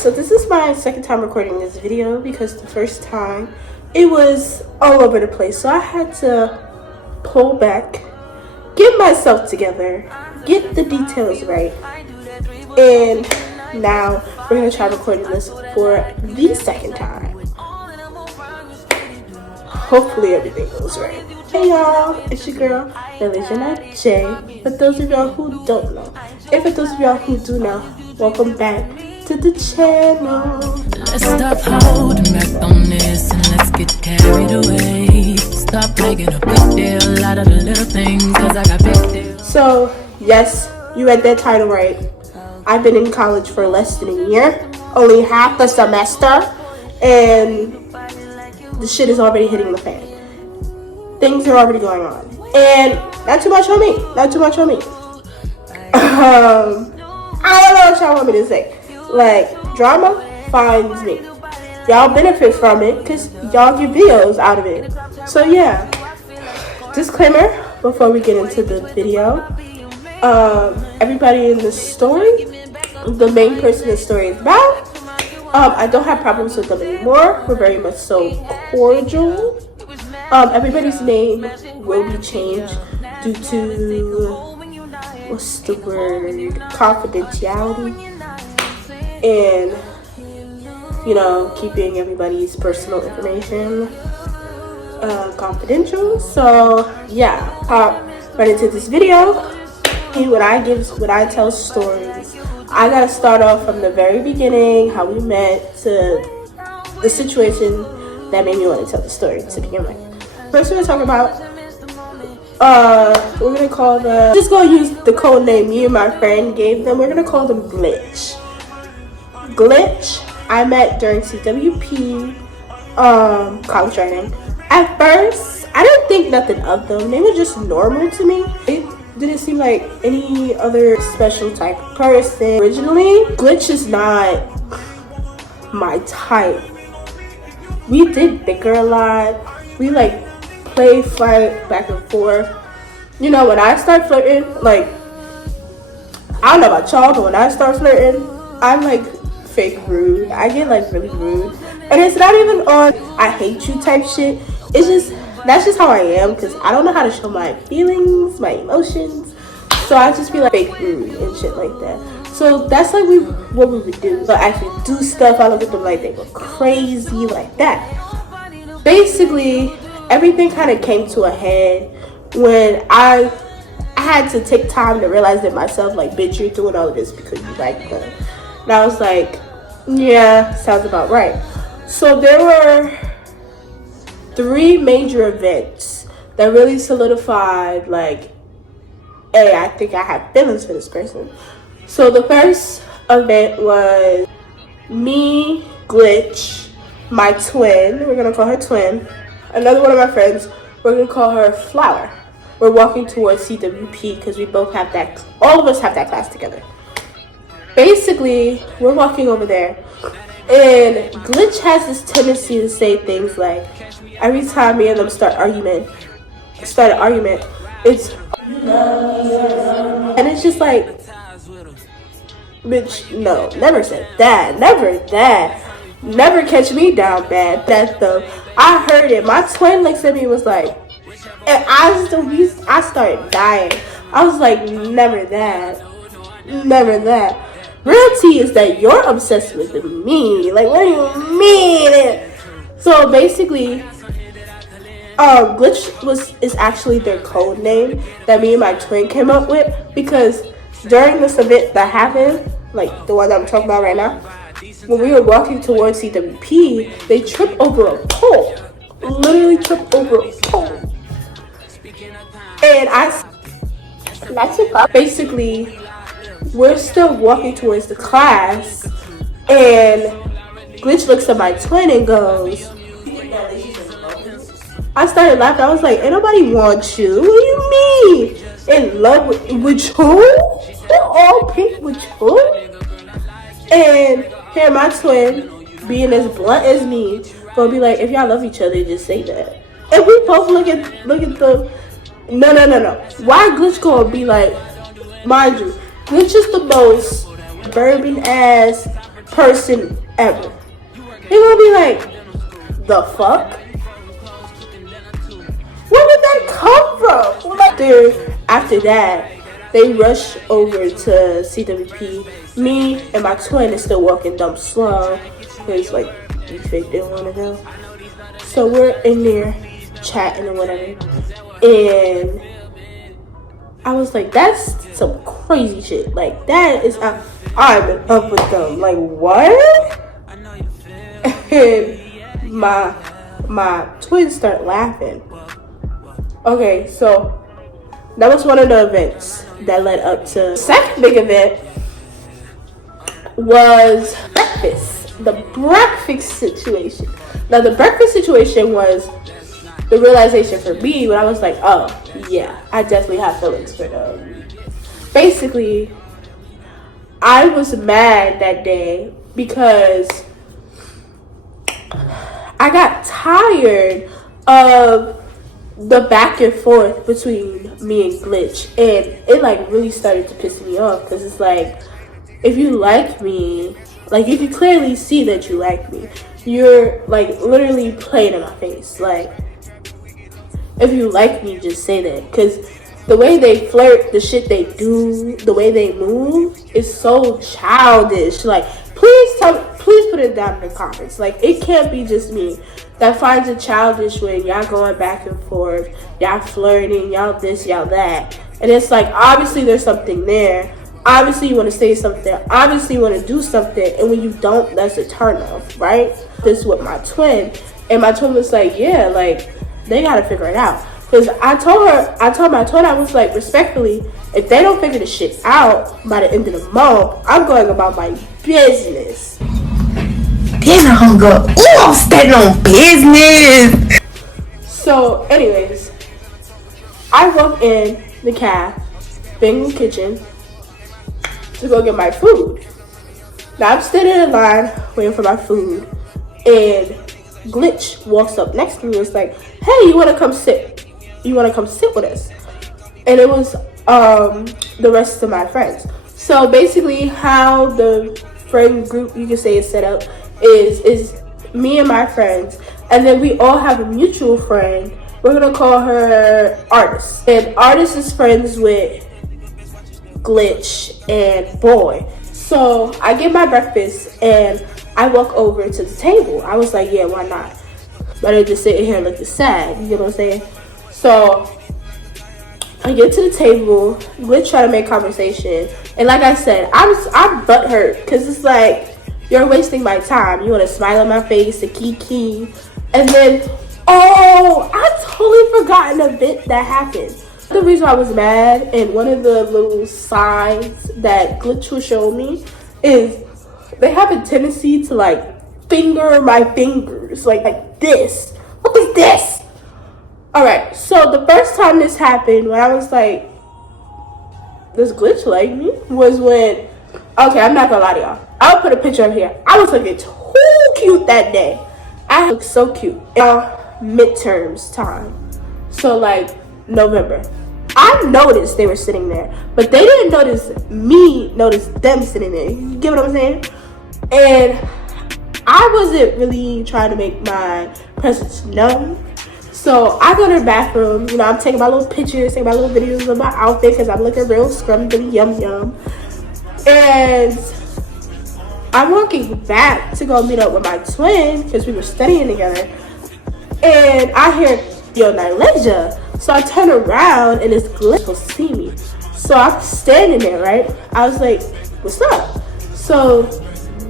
So this is my second time recording this video because the first time it was all over the place. So I had to pull back, get myself together, get the details right. And now we're going to try recording this for the second time. Hopefully everything goes right. Hey y'all, it's your girl, Religion J. For those of y'all who don't know, and for those of y'all who do know, welcome back to the channel. Let's stop holding back on this and let's get carried away. Stop making a big deal out of the little things, cause I got big deals. So, yes, you read that title right. I've been in college for less than a year, only half the semester, and the shit is already hitting the fan. Things are already going on. And not too much on me. Not too much on me. I don't know what y'all want me to say. Like, drama finds me. Y'all benefit from it because y'all get videos out of it. So yeah. Disclaimer before we get into the video. Everybody in the story, the main person the story is about, I don't have problems with them anymore. We're very much so cordial. Everybody's name will be changed due to, what's the word, confidentiality, and, you know, keeping everybody's personal information confidential. So yeah, hop right into this video. And when I tell stories, I gotta start off from the very beginning, how we met, to the situation that made me want to tell the story to begin with. First, we're gonna talk about, we're gonna call them, just gonna use the code name me and my friend gave them. We're gonna call them Glitch. Glitch, I met during CWP, college writing. At first, I didn't think nothing of them. They were just normal to me. It didn't seem like any other special type of person. Originally, Glitch is not my type. We did bicker a lot. We like play, fight back and forth. You know, when I start flirting, like, I don't know about y'all, but when I start flirting, I'm like fake rude. I get like really rude. And it's not even on I hate you type shit. It's just, that's just how I am, because I don't know how to show my feelings, my emotions. So I just be like fake rude and shit like that. So that's like what we would do. But actually do stuff, I look at them like they were crazy like that. Basically, everything kind of came to a head when I had to take time to realize it myself, like, bitch, you're doing all of this because you like them. And I was like, yeah, sounds about right. So there were 3 major events that really solidified, like, hey, I think I have feelings for this person. So the first event was me, Glitch, my twin, we're gonna call her Twin, another one of my friends, we're gonna call her Flower. We're walking towards CWP because we both have that, all of us have that class together. Basically, we're walking over there, and Glitch has this tendency to say things like, every time me and them start an argument, it's, and it's just like, bitch, no, never said that, never that. Never catch me down bad. That though, I heard it. My twin looks at me and was like, and I started dying. I was like, never that, never that. Real tea is that you're obsessed with me. Like, what do you mean? So basically, Glitch is actually their code name that me and my twin came up with, because during this event that happened, like the one that I'm talking about right now, when we were walking towards CWP, they tripped over a pole. Literally tripped over a pole. And that's it. Basically, we're still walking towards the class, and Glitch looks at my twin and goes, I started laughing. I was like, ain't nobody want you. What do you mean? In love with who? They're all pink with who? And here my twin, being as blunt as me, gonna be like, if y'all love each other, just say that. And we both look at the, no. Why Glitch gonna be like, mind you, Glitch is the most bourbon ass, person ever. They're gonna be like, the fuck? Where did that come from? After that, they rush over to CWP. Me and my twin is still walking dumb slow because like we fake didn't want to go. So we're in there chatting or whatever, and I was like, that's some crazy shit. Like that is I'm up with them. Like what? And my twins start laughing. Okay, so that was one of the events that led up to the second big event was breakfast. The breakfast situation. Now the breakfast situation was the realization for me when I was like, oh yeah, I definitely have feelings for them. Basically, I was mad that day because I got tired of the back and forth between me and Glitch, and it like really started to piss me off because it's like, if you like me, like you can clearly see that you like me, you're like literally playing in my face. Like if you like me, just say that, because the way they flirt, the shit they do, the way they move is so childish. Like please put it down in the comments. Like it can't be just me that finds it childish when y'all going back and forth, y'all flirting, y'all this, y'all that. And it's like, obviously there's something there. Obviously you want to say something. Obviously you want to do something. And when you don't, that's a turn off, right? This is with my twin. And my twin was like, yeah, like, they got to figure it out. Because I told my twin, I was like, respectfully, if they don't figure the shit out by the end of the month, I'm going about my business. Damn, I hung up. Ooh, I'm standing on business. So, anyways, I walk in the Bingham kitchen, to go get my food. Now, I'm standing in line waiting for my food, and Glitch walks up next to me and was like, hey, you want to come sit with us? And it was the rest of my friends. So, basically, how the friend group, you can say, is set up is me and my friends, and then we all have a mutual friend. We're gonna call her Artist, and Artist is friends with Glitch and Boy. So I get my breakfast and I walk over to the table. I was like, yeah, why not? Better just sitting here looking sad, you know what I'm saying? So I get to the table, Glitch try to make conversation, and like I said, I'm butthurt because it's like, you're wasting my time. You want to smile on my face, a kiki. And then, oh, I totally forgot an event that happened. The reason I was mad, and one of the little signs that Glitch will show me, is they have a tendency to like finger my fingers. Like this. What is this? Alright, so the first time this happened, when I was like, does Glitch like me? Was when, okay, I'm not gonna lie to y'all. I'll put a picture up here. I was looking too cute that day. I looked so cute. Midterms time. So like November. I noticed they were sitting there, but they didn't notice them sitting there. You get what I'm saying? And I wasn't really trying to make my presence known. So I go to the bathroom, you know, I'm taking my little pictures, taking my little videos of my outfit because I'm looking real scrumptious, yum. And I'm walking back to go meet up with my twin because we were studying together. And I hear, yo, Nyleja. So I turn around and this Glitch will see me. So I'm standing there, right? I was like, what's up? So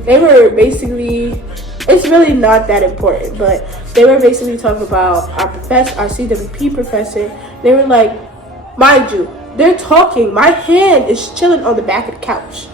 they were basically, it's really not that important, but they were basically talking about our CWP professor. They were like, mind you, they're talking. My hand is chilling on the back of the couch.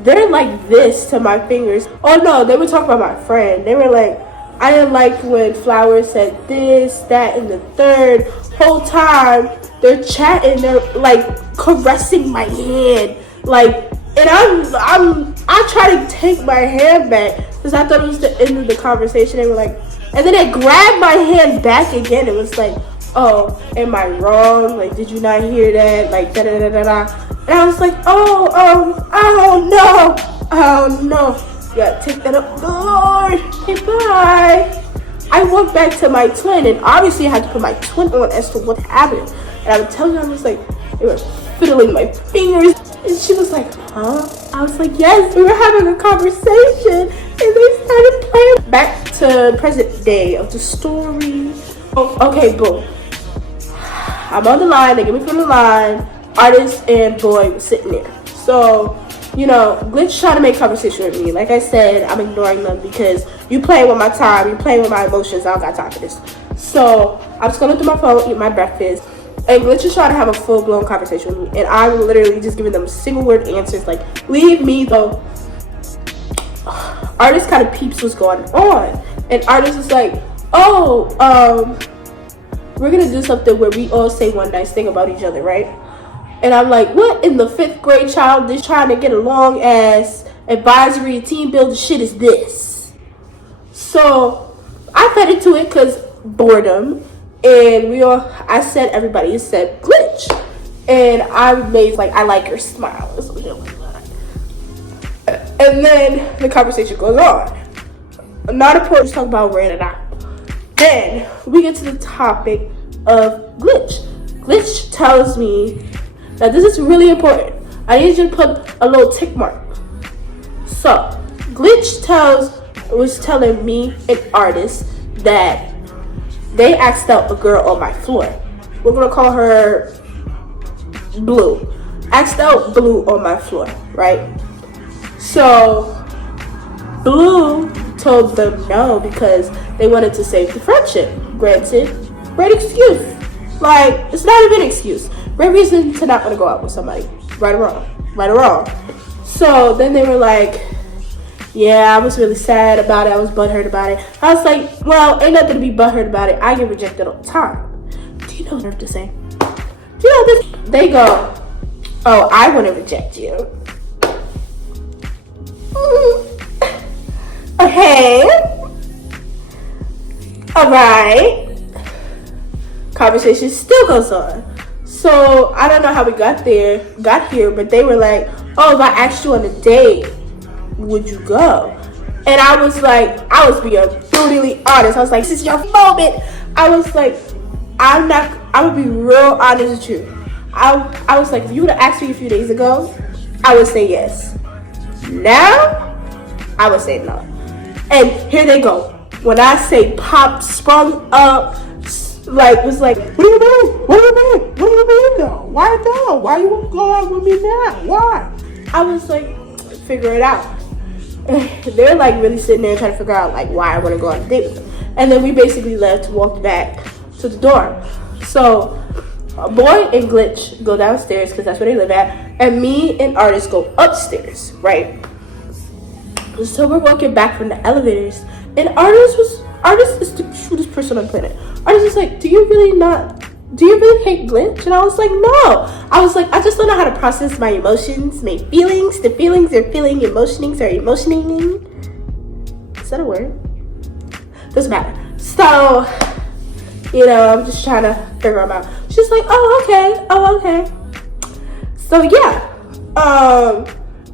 They're like this to my fingers. Oh no, they were talking about my friend. They were like, I didn't like when Flowers said this, that, and the third. Whole time they're chatting, they're like caressing my hand, like, and I try to take my hand back because I thought it was the end of the conversation. They were like, and then they grabbed my hand back again. It was like, oh, am I wrong? Like, did you not hear that? Like, da da da da da. And I was like, oh no. Oh no, yeah, take that up, Lord. Okay, bye. I went back to my twin, and obviously I had to put my twin on as to what happened. And I would tell her, I was like, they were fiddling my fingers, and she was like, huh? I was like, yes, we were having a conversation, and they started playing. Back to present day of the story. Oh, okay, boom. I'm on the line, they get me from the line. Artist and boy was sitting there. So, you know, Glitch trying to make conversation with me. Like I said, I'm ignoring them because you playing with my time, you playing with my emotions. I don't got time for this. So I'm just going through my phone, eat my breakfast, and Glitch is trying to have a full-blown conversation with me, and I'm literally just giving them single-word answers like, leave me though. Artist kind of peeps what's going on, and Artist is like, oh, we're gonna do something where we all say one nice thing about each other, right? And I'm like, what in the 5th grade child this trying to get along as advisory team builder shit is this? So I fed into it because boredom, and I said everybody except Glitch, and I made like, I like your smile or something like that. And then the conversation goes on. Not important to talk about random out. Then we get to the topic of Glitch. Glitch tells me that this is really important. I need you to put a little tick mark. So Glitch was telling me and Artist that they asked out a girl on my floor. We're gonna call her Blue. Asked out Blue on my floor, right? So Blue told them no because they wanted to save the friendship. Granted, great excuse. Like, it's not even an excuse. Great reason to not want to go out with somebody. Right or wrong. Right or wrong. So then they were like, yeah, I was really sad about it. I was butthurt about it. I was like, well, ain't nothing to be butthurt about it. I get rejected all the time. Do you know what I have to say? Do you know this? They go, oh, I want to reject you. Okay. Alright. Conversation still goes on. So I don't know how we got here, but they were like, oh, if I asked you on a date, would you go? And I was like, I was being brutally honest. I was like, this is your moment. I was like, I would be real honest with you. I was like, if you would have asked me a few days ago, I would say yes. Now, I would say no. And here they go. When I say pop, sprung up, like, was like, what do you mean? What do you mean? What do you mean though? Why though? Why you won't go out with me now? Why? I was like, figure it out. They're like really sitting there trying to figure out like why I want to go on a date with them. And then we basically left, walked back to the dorm. So Boy and Glitch go downstairs because that's where they live at, and me and Artist go upstairs, right? So we're walking back from the elevators, and Artist is the cutest person on the planet. Artist is like, do you really hate Glitch? And I was like, no. I was like, I just don't know how to process my emotions, my feelings. The feelings are feeling, emotionings are emotioning. Is that a word? Doesn't matter. So, you know, I'm just trying to figure them out. She's like, oh, okay. So yeah.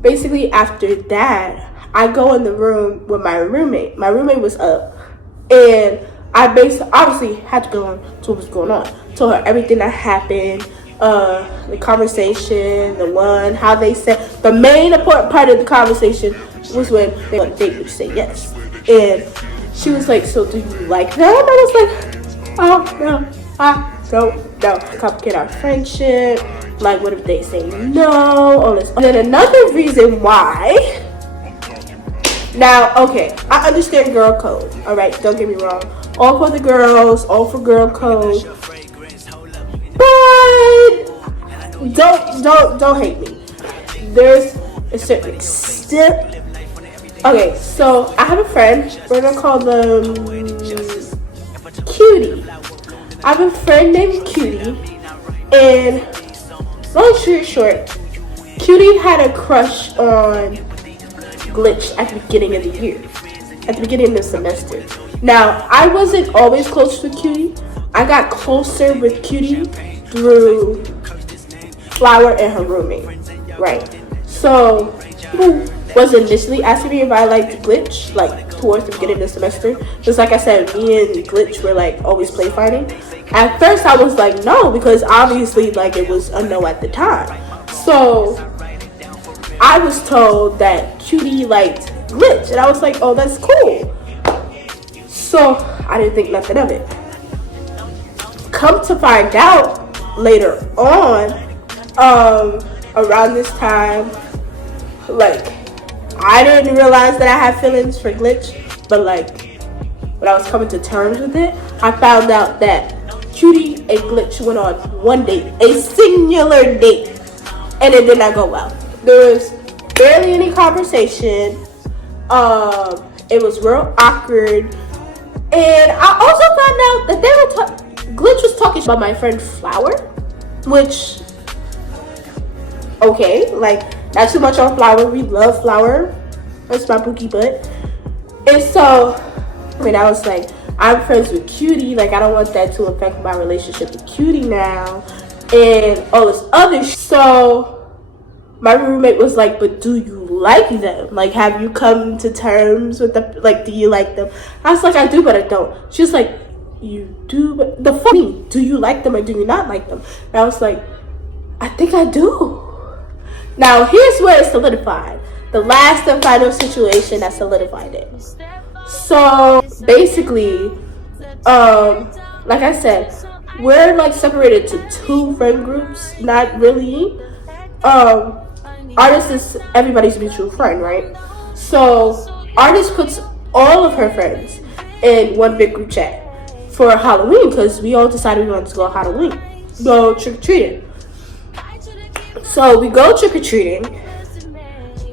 Basically after that, I go in the room with my roommate. My roommate was up, and I obviously had to go on to what was going on. Told her everything that happened, the conversation, how they said, the main important part of the conversation was when they went on a date, which say yes. And she was like, so do you like them? I was like, oh, no, I don't know. Complicate our friendship. Like, what if they say no? All this. And then another reason why. Now, okay, I understand girl code. All right, don't get me wrong. All for the girls, all for girl code. But don't hate me. There's a certain extent. Okay, so I have a friend. We're gonna call them Cutie. I have a friend named Cutie, and long story short, Cutie had a crush on Glitch at the beginning of the year, at the beginning of the semester. Now, I wasn't always close with Cutie. I got closer with Cutie through Flower and her roommate, right? So, was initially asking me if I liked Glitch, like towards the beginning of the semester. Just like I said, me and Glitch were like always play fighting. At first I was like no, because obviously like it was a no at the time. So I was told that Cutie liked Glitch, and I was like, oh, that's cool. So I didn't think nothing of it. Come to find out later on, around this time, like, I didn't realize that I had feelings for Glitch, but like, when I was coming to terms with it, I found out that Cutie and Glitch went on one date, a singular date, and it did not go well. There was barely any conversation. It was real awkward, and I also found out that Glitch was talking about my friend Flower, which, okay, like, not too much on Flower. We love Flower. That's my bookie butt. And so, I mean, I was like, I'm friends with Cutie. Like, I don't want that to affect my relationship with Cutie now. And all this other So, my roommate was like, but do you like them? Like, have you come to terms with them? Like, do you like them? I was like, I do, but I don't. She was like, you do, but the funny, do you like them or do you not like them? And I was like, I think I do. Now, here's where it solidified. The last and final situation that solidified it. So, basically, like I said, we're like separated to two friend groups. Not really. Artist is everybody's mutual friend, right? So, Artist puts all of her friends in one big group chat for Halloween, because we all decided we wanted to go trick-or-treating. So we go trick-or-treating,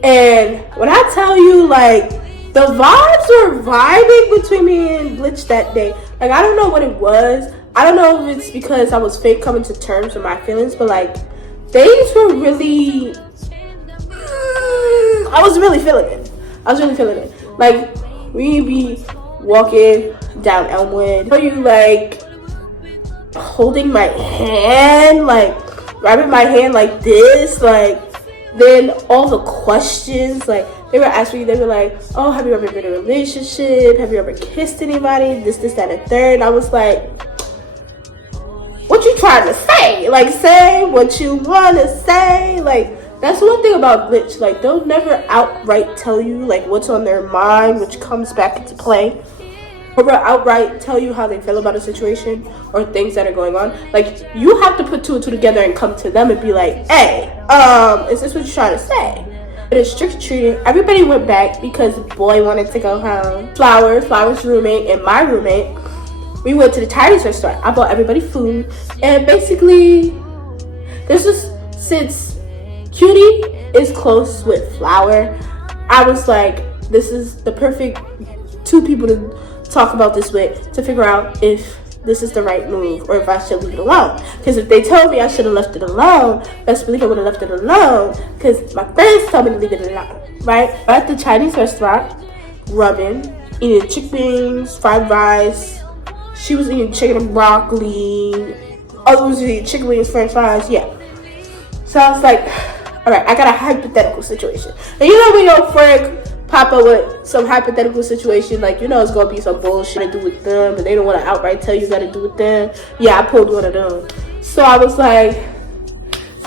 and when I tell you, like, the vibes were vibing between me and Glitch that day. Like, I don't know what it was. I don't know if it's because I was fake coming to terms with my feelings, but like, things were really, I was really feeling it. Like, we be walking down Elmwood. Are you like holding my hand, like grabbing my hand like this? Like, then all the questions, like, they were asking me, they were like, oh, have you ever been in a relationship? Have you ever kissed anybody? This, that, and third. And I was like, what you trying to say? Like, say what you want to say. Like, that's one thing about Glitch. Like, they'll never outright tell you, like, what's on their mind, which comes back into play. Or outright tell you how they feel about a situation or things that are going on. Like, you have to put two and two together and come to them and be like, hey, is this what you're trying to say? It is trick-or-treating. Everybody went back because the boy wanted to go home. Flower's roommate, and my roommate, we went to the Chinese restaurant. I bought everybody food. And basically, this was, since Cutie is close with Flower, I was like, this is the perfect two people to talk about this with, to figure out if this is the right move or if I should leave it alone. Because if they told me I should have left it alone, best believe I would have left it alone, because my friends told me to leave it alone, right? We're at the Chinese restaurant, rubbing, eating chicken wings, fried rice. She was eating chicken and broccoli. Others was eating chicken wings, french fries, yeah. So I was like, all right, I got a hypothetical situation. And you know when your friend pop up with some hypothetical situation, like, you know it's gonna be some bullshit to do with them, but they don't want to outright tell you gotta do with them. Yeah, I pulled one of them. So I was like,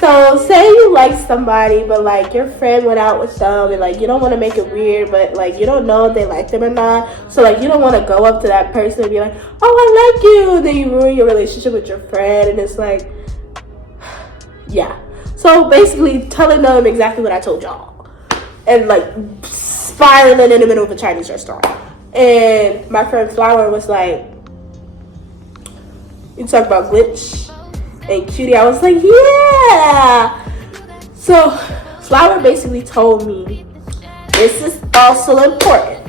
so say you like somebody, but like your friend went out with them, and like you don't want to make it weird, but like you don't know if they like them or not. So like you don't want to go up to that person and be like, oh, I like you, and then you ruin your relationship with your friend, and it's like, yeah. So basically telling them exactly what I told y'all, and like spiraling in the middle of a Chinese restaurant. And my friend Flower was like, you talk about Glitch and Cutie? I was like, yeah. So Flower basically told me, this is also important.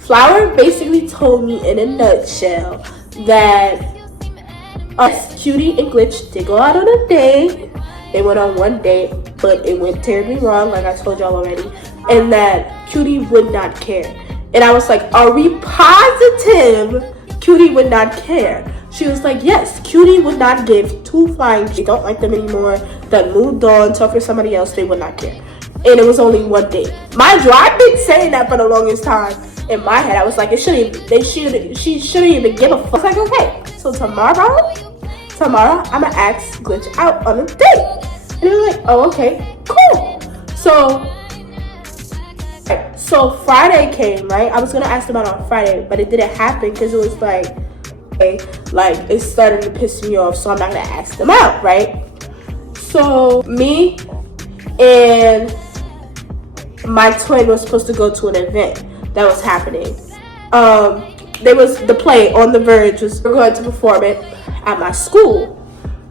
Flower basically told me in a nutshell that us, Cutie and Glitch, did go out on a date. They went on one date, but it went terribly wrong, like I told y'all already. And that Cutie would not care. And I was like, are we positive Cutie would not care? She was like, yes, Cutie would not give two flying. She don't like them anymore. That moved on, told for somebody else, they would not care. and it was only one date. Mind you, I've been saying that for the longest time. In my head, I was like, she shouldn't even give a fuck. I was like, okay, so tomorrow, I'm gonna ask Glitch out on a date. And they were like, oh, okay, cool. So Friday came, right? I was gonna ask them out on Friday, but it didn't happen because it was like it's starting to piss me off, so I'm not gonna ask them out, right? So me and my twin was supposed to go to an event that was happening. There was the play On the Verge we're going to perform it at my school.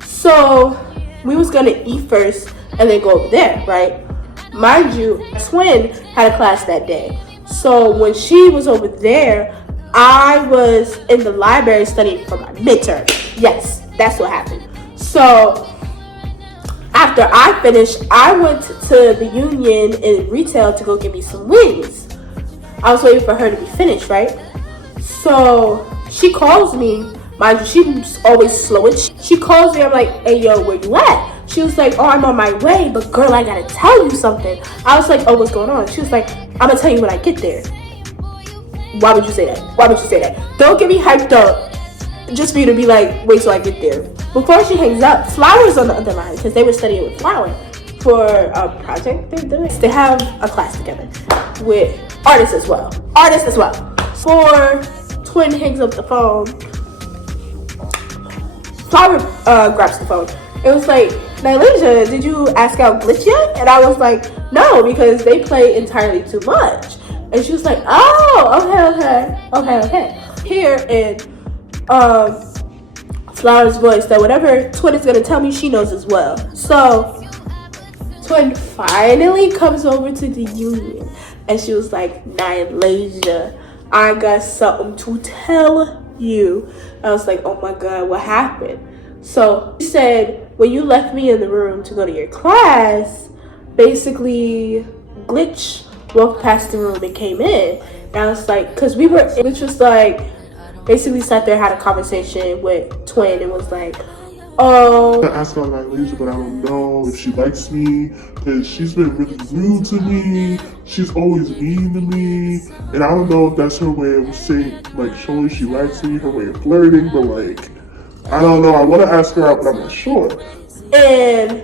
So we was gonna eat first and then go over there, right? Mind you, my twin had a class that day. So when she was over there, I was in the library studying for my midterm. Yes, that's what happened. So after I finished, I went to the Union in retail to go get me some wings. I was waiting for her to be finished, right? So she calls me. Mind you, she's always slow. She calls me. I'm like, hey, yo, where you at? She was like, oh, I'm on my way, but girl, I gotta tell you something. I was like, oh, what's going on? She was like, I'm gonna tell you when I get there. Why would you say that? Why would you say that? Don't get me hyped up just for you to be like, wait till I get there. Before she hangs up, Flower's on the other line because they were studying with Flower for a project they're doing. They have a class together with artists as well. Before Twin hangs up the phone, Flower grabs the phone. It was like, Nylasia, did you ask out Glitch yet? And I was like, no, because they play entirely too much. And she was like, oh, okay. Here in Flower's voice that whatever Twin is gonna tell me, she knows as well. So Twin finally comes over to the Union and she was like, Nylasia, I got something to tell you. I was like, oh my God, what happened? So she said, when you left me in the room to go to your class, basically Glitch walked past the room and came in. And I was like, because Glitch was like, basically sat there, had a conversation with Twin and was like, oh. I asked about Nylasia, but I don't know if she likes me because she's been really rude to me. She's always mean to me. And I don't know if that's her way of saying, like, showing she likes me, her way of flirting, but like, I don't know. I want to ask her out, but I'm not sure. And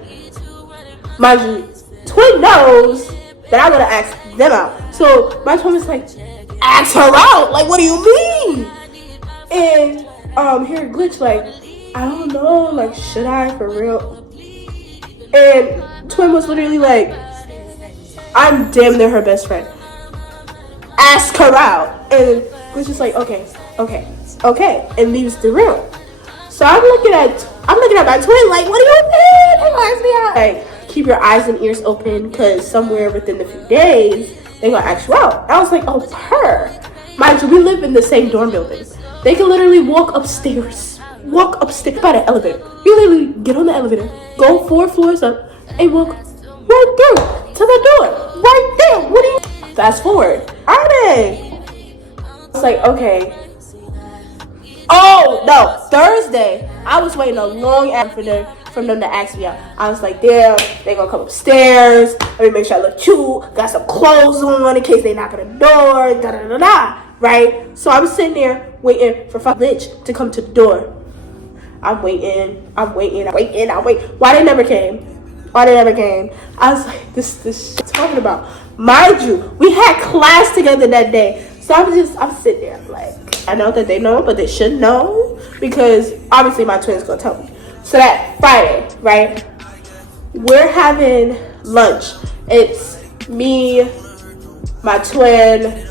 mind you, Twin knows that I'm gonna ask them out. So my twin was like, ask her out? Like, what do you mean? And here Glitch like, I don't know, like, should I for real? And Twin was literally like, I'm damn near her best friend. Ask her out. And Glitch is like, okay, and leaves the room. So I'm looking at my twin like, what do you mean? Ask me out. Like, keep your eyes and ears open because somewhere within a few days they're gonna ask you out. I was like, oh, her. Mind you, we live in the same dorm building. They can literally walk upstairs by the elevator. You literally get on the elevator, go 4 floors up, and walk right through to the door. Right there. What do you? Fast forward. Are they? I was like, okay. Oh no, Thursday. I was waiting a long time for them to ask me out. I was like, damn, they gonna come upstairs. Let me make sure I look cute. Got some clothes on in case they knock on the door. Da da da da. Right? So I'm sitting there waiting for Glitch to come to the door. I'm waiting. Why they never came? I was like, this shit talking about. Mind you, we had class together that day. So I'm sitting there, I'm like, I know that they know, but they should know because obviously my twin's gonna tell me. So that Friday, right? We're having lunch. It's me, my twin,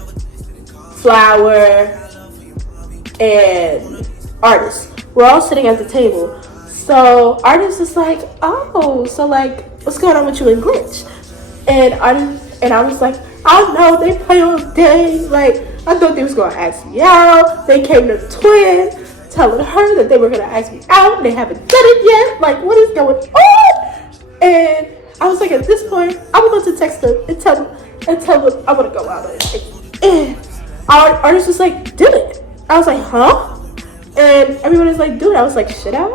Flower, and Artist. We're all sitting at the table. So Artist is like, oh, so like, what's going on with you and Glitch? And I was like, I don't know, they play all day. Like, I thought they was gonna ask me out. They came to Twin, telling her that they were gonna ask me out. They haven't done it yet. Like, what is going on? And I was like, at this point, I would love to text them and tell them I want to go out on it. And our Artist was like, do it. I was like, huh? And everyone was like, dude. I was like, should I?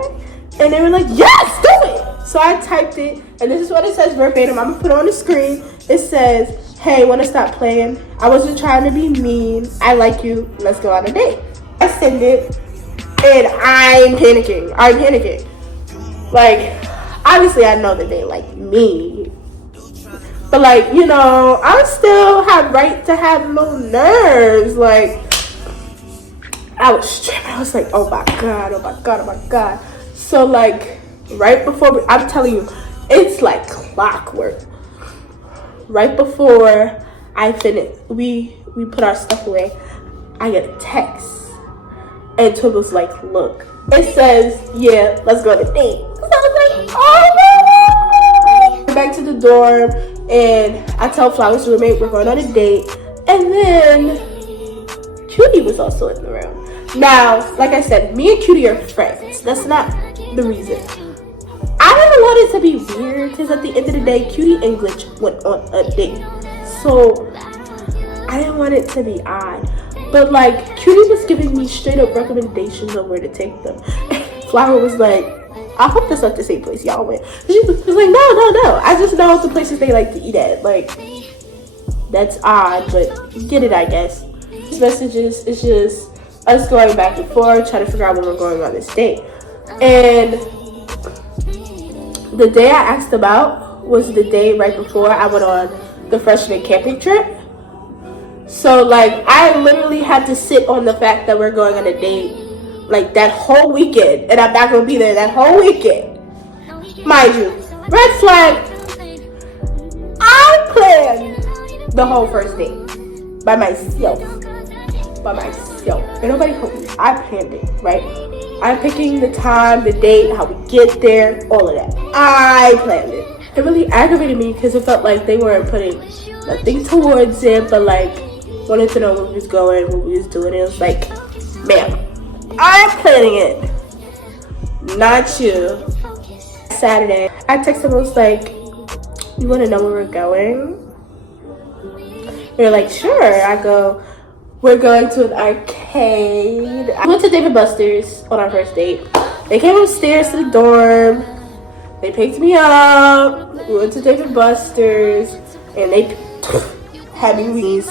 And they were like, yes, do it. So I typed it, and this is what it says verbatim. I'm gonna put it on the screen. It says, hey, wanna stop playing? I wasn't trying to be mean. I like you. Let's go on a date. I send it, and I'm panicking. Like, obviously I know that they like me. But like, you know, I still have right to have no nerves. Like, I was tripping. I was like, oh my god, oh my god, oh my god. So like, right before, I'm telling you, it's like clockwork. Right before I finish, we put our stuff away, I get a text. And Twib was like, look, it says, yeah, let's go on a date. So I was like, oh my god. Back to the dorm, and I tell Flower's roommate we're going on a date. And then Cutie was also in the room. Now, like I said, me and Cutie are friends. That's not the reason. I didn't want it to be weird because at the end of the day, Cutie and Glitch went on a date. So I didn't want it to be odd. But like, Cutie was giving me straight up recommendations on where to take them. Flower was like, I hope that's not the same place y'all went. She was like, no. I just know the places they like to eat at. Like, that's odd, but get it, I guess. These messages is just us going back and forth, trying to figure out when we're going on this date. And the day I asked about was the day right before I went on the freshman camping trip. So like, I literally had to sit on the fact that we're going on a date like that whole weekend, and I'm not gonna be there that whole weekend. Mind you, red flag, I planned the whole first date by myself. And nobody helped me. I planned it, right? I'm picking the time, the date, how we get there, all of that. I planned it. It really aggravated me because it felt like they weren't putting nothing towards it, but like wanted to know where we was going, what we was doing. It was like, ma'am, I'm planning it, not you. Saturday, I texted him, I was like, you want to know where we're going? They're like, sure. I go, we're going to an arcade. I went to David Buster's on our first date. They came upstairs to the dorm. They picked me up. We went to David Buster's, and they had me wheeze.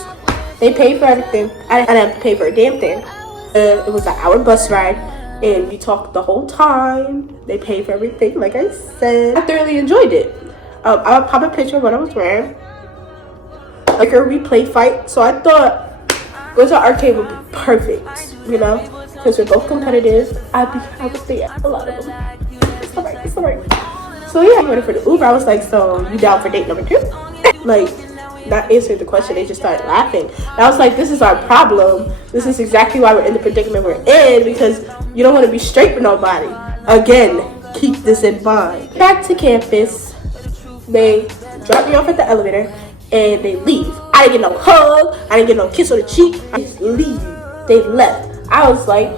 They paid for everything. I didn't have to pay for a damn thing. It was an hour bus ride, and we talked the whole time. They paid for everything, like I said. I thoroughly enjoyed it. I'll pop a picture of what I was wearing. Like a replay fight. So I thought going to an arcade would be perfect, you know, because we're both competitive. I would be at a lot of them. It's alright. So yeah, I went for the Uber. I was like, so you down for date number 2? Like, not answering the question, they just started laughing. And I was like, this is our problem. This is exactly why we're in the predicament we're in, because you don't want to be straight with nobody. Again, keep this in mind. Back to campus, they dropped me off at the elevator and they leave. I didn't get no hug, I didn't get no kiss on the cheek. I just leave. They left. I was like,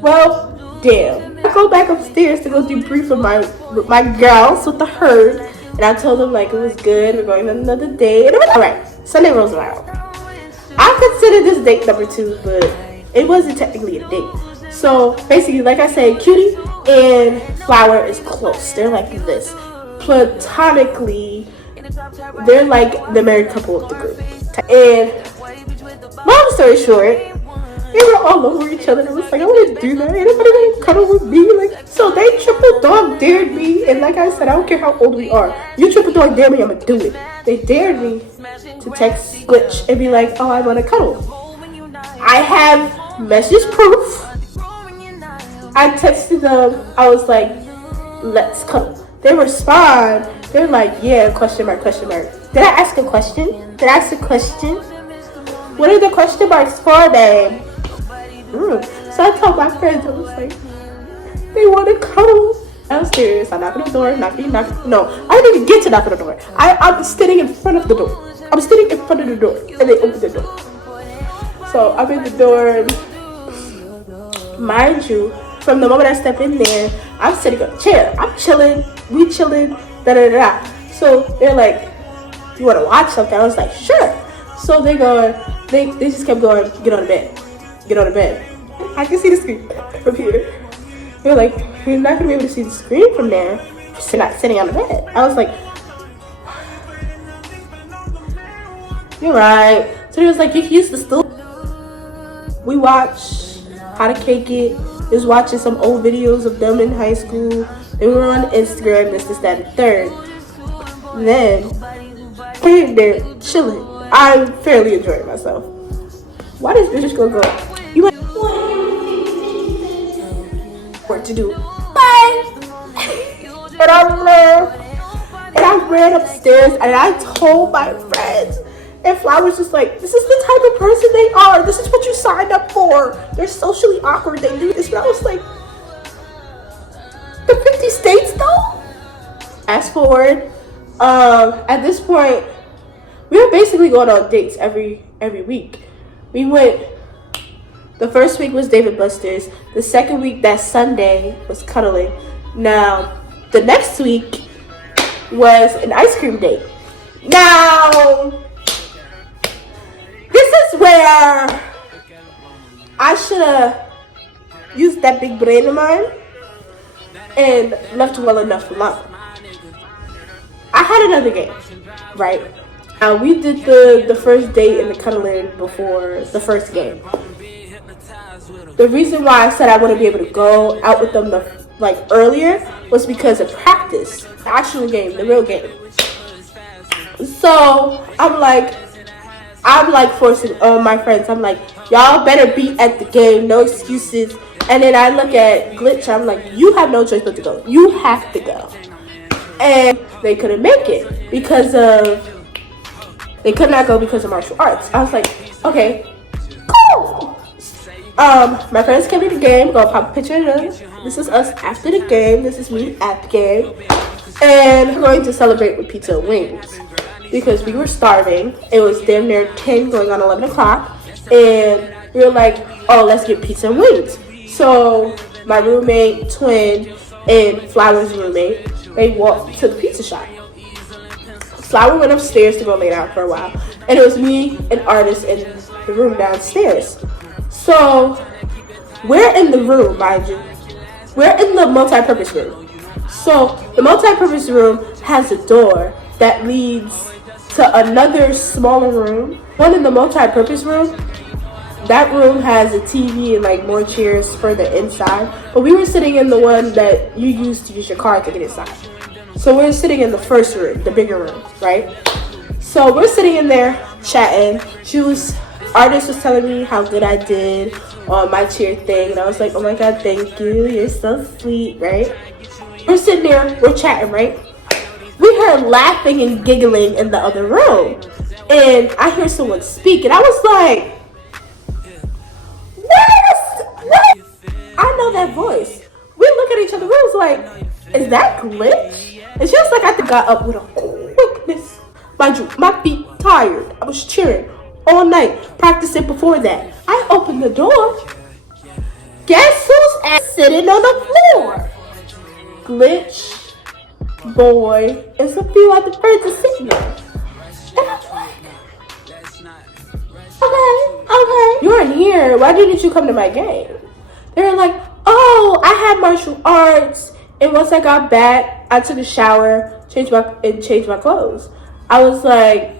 well, damn. I go back upstairs to go debrief with my girls with the herd. And I told them, like, it was good. We're going on another day. And it was all right. Sunday rolls around. I considered this date number 2, but it wasn't technically a date. So, basically, like I said, Cutie and Flower is close. They're like this. Platonically, they're like the married couple of the group. And, long story short, they were all over each other. I was like, I wouldn't do that. Anybody want to cuddle with me? Like, so they triple dog dared me. And like I said, I don't care how old we are. You triple dog dare me, I'm going to do it. They dared me to text Glitch and be like, oh, I want to cuddle. I have message proof. I texted them. I was like, let's cuddle. They respond. They're like, yeah, question mark, question mark. Did I ask a question? Did I ask a question? What are the question marks for, babe? So I told my friends, I was like, they want to cuddle. Downstairs, I knock on the door, knock. No, I didn't even get to knock on the door. I'm standing in front of the door. I'm standing in front of the door, and they open the door. So I'm in the door. Mind you, from the moment I step in there, I'm sitting on a chair. I'm chilling, we chilling, da-da-da-da. So they're like, you want to watch something? I was like, sure. So they just kept going, get on the bed. Get on the bed. I can see the screen from here. They're like, you're not going to be able to see the screen from there. You're not sitting on the bed. I was like, You're right. So he was like, you can use the stool. We watched How to Cake It. We was watching some old videos of them in high school. Then we were on Instagram, this, that, and third. And then we're there chilling. I'm fairly enjoying myself. Why does this girl go? You went work to do. Bye. And I ran upstairs and I told my friends. And Flower's just like, this is the type of person they are. This is what you signed up for. They're socially awkward. They do this. But I was like, the 50 states though? Fast forward. At this point, we were basically going on dates every week. We went. The first week was David Buster's. The second week, that Sunday, was cuddling. Now, the next week was an ice cream date. Now, this is where I should have used that big brain of mine and left well enough alone. I had another game, right? We did the first date and the cuddling before the first game. The reason why I said I wouldn't be able to go out with them earlier was because of practice, the actual game, the real game. So I'm like forcing all my friends. I'm like, y'all better be at the game, no excuses. And then I look at Glitch. I'm like, you have no choice but to go. You have to go. And they couldn't make it they could not go because of martial arts. I was like, okay, cool. My friends came to the game, go pop a picture of them. This is us after the game. This is me at the game. And we're going to celebrate with pizza and wings because we were starving. It was damn near 10 going on 11 o'clock. And we were like, oh, let's get pizza and wings. So my roommate, twin, and Flower's roommate, they walked to the pizza shop. Flower went upstairs to go lay down for a while. And it was me and Artist in the room downstairs. So we're in the room, mind you. We're in the multi-purpose room. So the multi-purpose room has a door that leads to another smaller room. One in the multi-purpose room, that room has a TV and more chairs further inside. But we were sitting in the one that you use to use your car to get inside. So we're sitting in the first room, the bigger room, right? So we're sitting in there chatting. Artist was telling me how good I did on my cheer thing. And I was like, oh my God, thank you. You're so sweet, right? We're sitting there, we're chatting, right? We heard laughing and giggling in the other room. And I hear someone speak. And I was like, what? I know that voice. We look at each other, we was like, is that Glitch? And she was like, I got up with a quickness. Mind you, my feet tired. I was cheering all night, practicing before that. I opened the door. Guess who's sitting on the floor? Glitch, Boy, and some few other friends are sitting there. And I'm like, okay. You weren't here. Why didn't you come to my game? They were like, oh, I had martial arts. And once I got back, I took a shower, changed my clothes. I was like,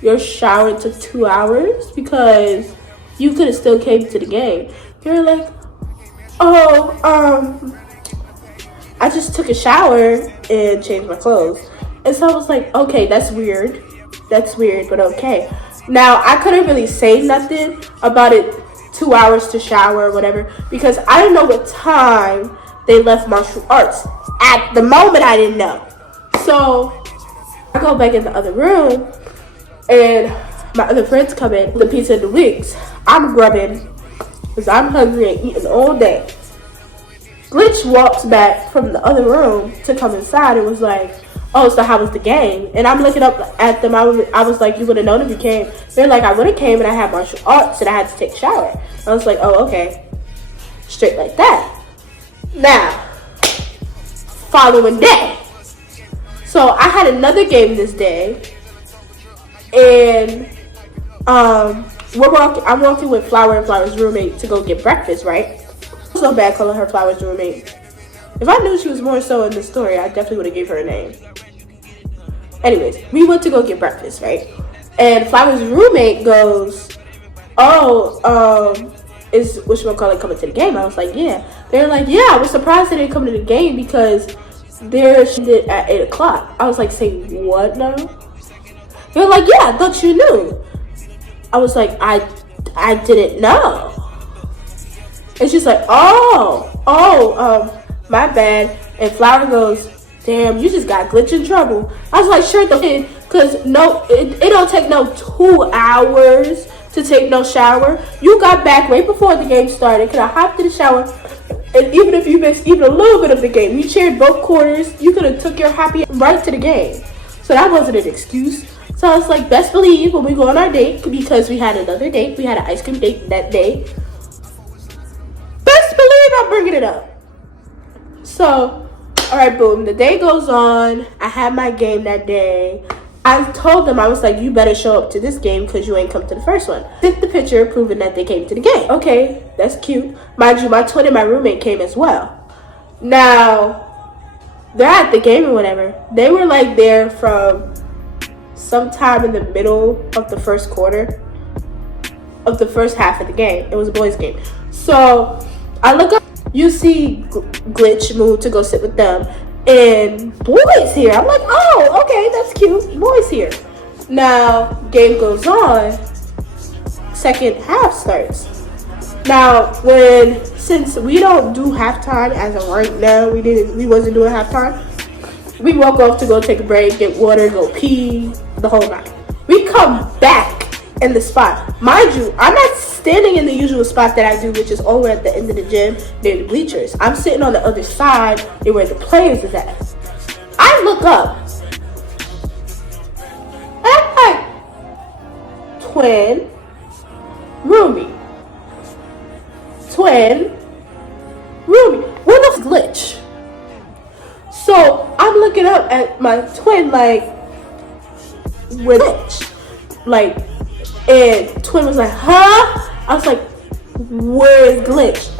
your shower took 2 hours? Because you could have still came to the game. They were like, oh, I just took a shower and changed my clothes. And so I was like, okay, that's weird, but okay. Now, I couldn't really say nothing about it, 2 hours to shower or whatever, because I didn't know what time they left martial arts. At the moment, I didn't know. So I go back in the other room, and my other friends come in, the pizza and the wings. I'm grubbing, because I'm hungry and eating all day. Glitch walks back from the other room to come inside and was like, oh, so how was the game? And I'm looking up at them. I was like, you would have known if you came. They're like, I would have came and I had martial arts and I had to take a shower. I was like, oh, okay. Straight like that. Now, following day. So I had another game this day. And I'm walking with Flower and Flower's roommate to go get breakfast, right? So bad calling her Flower's roommate. If I knew she was more so in the story, I definitely would have gave her a name. Anyways, we went to go get breakfast, right? And Flower's roommate goes, oh, is whatchamacallit coming to the game? I was like, yeah. They're like, yeah, I was surprised they didn't come to the game because they're at 8 o'clock. I was like, say what now? They're like, yeah, I thought you knew. I was like, I didn't know. And she's like, my bad. And Flower goes, damn, you just got glitch in trouble. I was like, sure the did, because no, it don't take no 2 hours to take no shower. You got back right before the game started, because I hopped in the shower, and even if you missed even a little bit of the game, you cheered both quarters, you could have took your happy right to the game. So that wasn't an excuse. So I was like, best believe when we go on our date, because we had another date, we had an ice cream date that day, best believe I'm bringing it up. So, alright, boom, the day goes on. I had my game that day. I told them, I was like, you better show up to this game because you ain't come to the first one. Sent the picture proving that they came to the game. Okay, that's cute. Mind you, my twin and my roommate came as well. Now, they're at the game or whatever. They were like there from sometime in the middle of the first quarter of the first half of the game. It was a boys' game. So, I look up. You see Glitch move to go sit with them, and Boy's here. I'm like, oh, okay, that's cute. Boy's here. Now, game goes on. Second half starts. Now, since we don't do halftime as of right now, we wasn't doing halftime. We walk off to go take a break, get water, go pee, the whole night. We come back in the spot. Mind you, I'm not standing in the usual spot that I do, which is over at the end of the gym near the bleachers. I'm sitting on the other side near where the players is at. I look up and I'm like, twin, roomie. Twin, roomie. Where the glitch? So I'm looking up at my twin like, where glitch? Like, and twin was like, huh? I was like, where's glitch?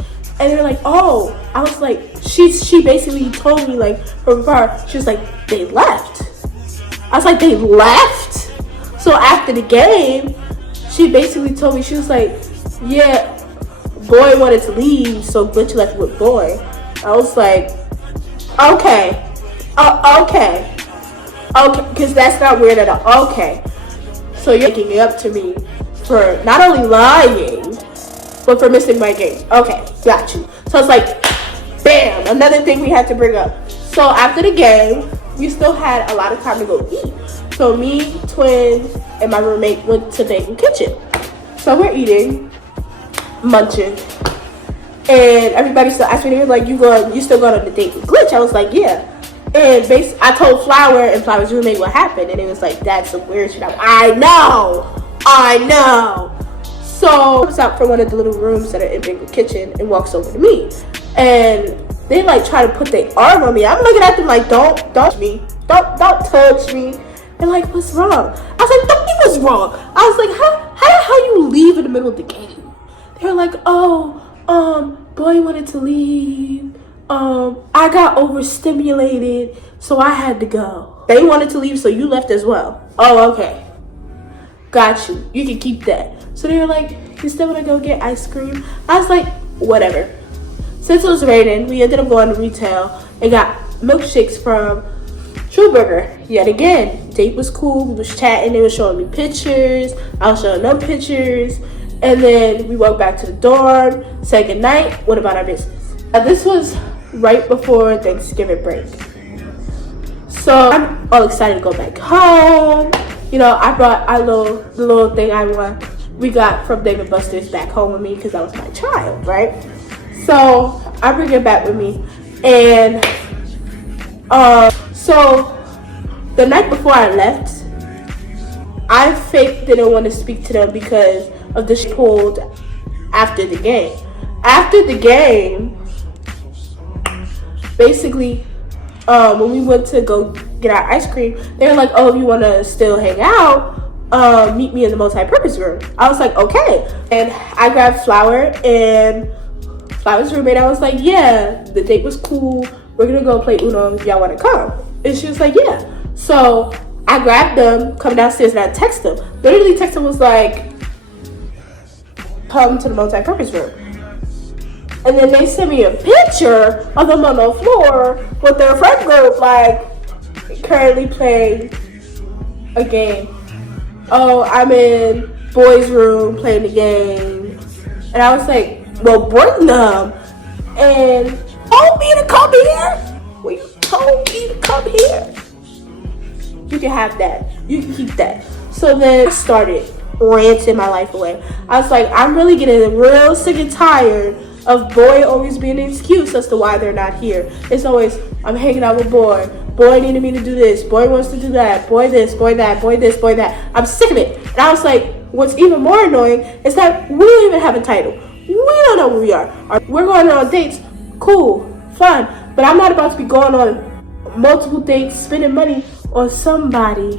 And they're like, oh. I was like, she basically told me like from far, she was like, they left. I was like, they left? So after the game, she basically told me, she was like, yeah, Boy wanted to leave, so glitch left with Boy. I was like, okay, because that's not weird at all. Okay, so you're making it up to me for not only lying, but for missing my game. Okay, got you. So it's like, bam, another thing we had to bring up. So after the game, we still had a lot of time to go eat. So me, twin, and my roommate went to the kitchen. So we're eating, munching, and everybody still asked me, they were like, you still going on the date with Glitch? I was like, yeah. And I told Flower and Flower's roommate what happened, and it was like, that's some weird shit. I know. So comes out from one of the little rooms that are in the kitchen and walks over to me, and they like try to put their arm on me. I'm looking at them like, don't touch me, don't touch me. They're like, what's wrong? I was like, nothing was wrong. I was like, how the hell you leave in the middle of the game? They were like, oh, Boy wanted to leave. I got overstimulated, so I had to go. They wanted to leave, so you left as well. Oh, okay. Got you. You can keep that. So they were like, you still want to go get ice cream? I was like, whatever. Since it was raining, we ended up going to retail and got milkshakes from True Burger. Yet again, date was cool. We was chatting. They were showing me pictures. I was showing them pictures. And then we walked back to the dorm, said goodnight, went about our business. This was right before Thanksgiving break. So I'm all excited to go back home. You know, I brought the little thing we got from Dave & Buster's back home with me because that was my child, right? So I bring it back with me. And so the night before I left, I faked didn't want to speak to them because of the shit pulled after the game. After the game, basically, when we went to go get our ice cream, they were like, oh, if you want to still hang out, meet me in the multi-purpose room. I was like, okay. And I grabbed Flower and Flower's roommate. I was like, yeah, the date was cool. We're going to go play Uno if y'all want to come. And she was like, yeah. So I grabbed them, come downstairs, and I text them. Literally, text them was like, come to the multi-purpose room. And then they sent me a picture of them on the floor with their friend group, like, currently playing a game. Oh, I'm in boys' room playing the game. And I was like, well, bring them. And told me to come here? Well, you told me to come here. You can have that. You can keep that. So then I started ranting my life away. I was like, I'm really getting real sick and tired of boy always being an excuse as to why they're not here. It's always, I'm hanging out with boy. Boy needed me to do this. Boy wants to do that. Boy this, boy that, boy this, boy that. I'm sick of it. And I was like, what's even more annoying is that we don't even have a title. We don't know who we are. We're going on dates. Cool, fun. But I'm not about to be going on multiple dates, spending money on somebody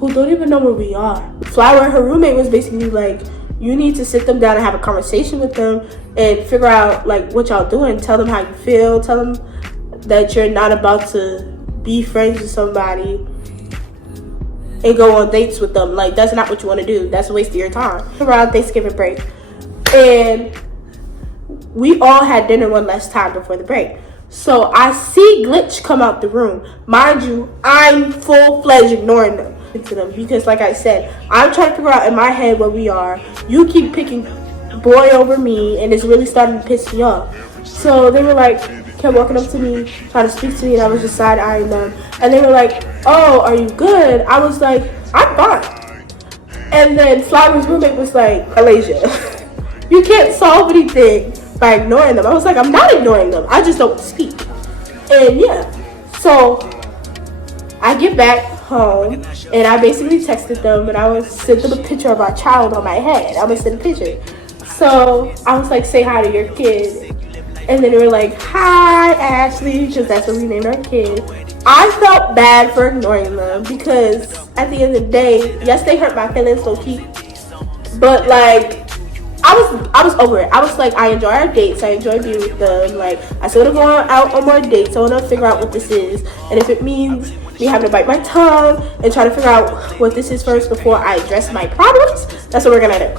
who don't even know where we are. Flower, her roommate, was basically like, you need to sit them down and have a conversation with them and figure out like what y'all doing. Tell them how you feel. Tell them that you're not about to be friends with somebody and go on dates with them. Like, that's not what you want to do. That's a waste of your time. Around Thanksgiving break, and we all had dinner one last time before the break. So I see Glitch come out the room. Mind you, I'm full-fledged ignoring them. To them because, like I said, I'm trying to figure out in my head where we are. You keep picking boy over me, and it's really starting to piss me off. So they were like, kept walking up to me, trying to speak to me, and I was just side-eyeing them. And they were like, oh, are you good? I was like, I'm fine. And then Flower's roommate was like, Malaysia, you can't solve anything by ignoring them. I was like, I'm not ignoring them. I just don't speak. And yeah, so I get back home and I basically texted them and I was sent them a picture of our child on my head. I was sent a picture. So I was like, say hi to your kid. And then they were like, hi Ashley, because that's what we named our kid. I felt bad for ignoring them because at the end of the day, yes, they hurt my feelings low key, but like I was over it. I was like, I enjoy our dates. I enjoy being with them. Like, I still want to go out on more dates. I want to figure out what this is. And if it means me having to bite my tongue and try to figure out what this is first before I address my problems, that's what we're going to do.